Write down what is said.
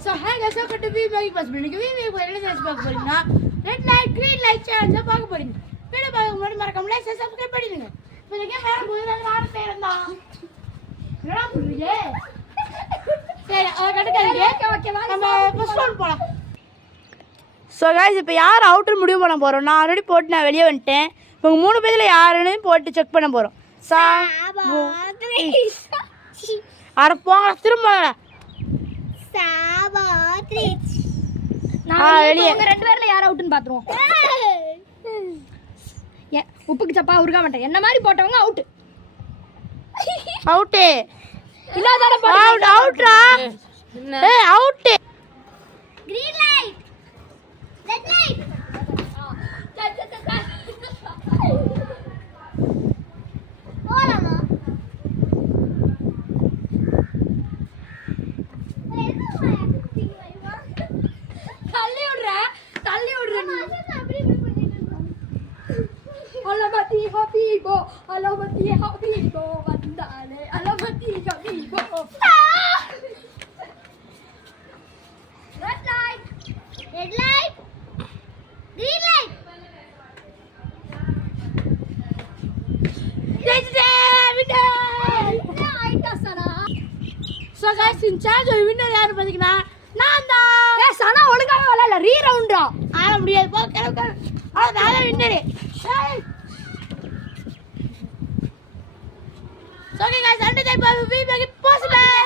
So hi guys, welcome to VBagi Pass. இன்னைக்கு VBagi போய் என்ன சேஸ் பார்க்க போறீங்கன்னா ரெட் லைட் கிரீன் லைட் சேலஞ்ச பார்க்க போறீங்க. வீடியோ பார்க்க முன்னாடி மறக்காம லைக் சப்ஸ்கிரைப் பண்ணிடுங்க. இப்போ இந்த கேம் வேற போய் நான் பேரண்டா. என்னடா புரியல? சரி, கட்டக்காரங்க. ஓகேவா? நம்ம ஃபர்ஸ்ட் ரவுண்ட் போலாம். So guys, இப்போ யார் அவுட்னு முடிவு பண்ண போறோம். நான் ஆல்ரெடி போட்டு நான் வெளிய வந்துட்டேன். இப்போ மூணு பேர்ல யாருன்னு போட்டு செக் பண்ண போறோம். அட போங்க திரும்படா. ரெண்டு பேர்ல யார் அவுட்னு பாத்துருவோம். உப்புக்கு சப்பா உருக மாட்டேன் என்ன மாதிரி போட்டவங்க அவுட். அவுட் இல்லாதால அவுட் அவுட்ரா. ஏய் out. Green light red light போலாமா தள்ளி விடுற அலமதி ஹபீபோ வந்தாலே அலமதி ஹபீபோ red light green light So guys, in charge of winner யாரு பாத்தீங்கன்னா நான் தான். ஏய் சனா ஒழுங்காவே விளையாடல ரீ ரவுண்டா ஆட முடியாது போ கிளம்பு. நான் தான் winner. So guys, until that, we make it possible.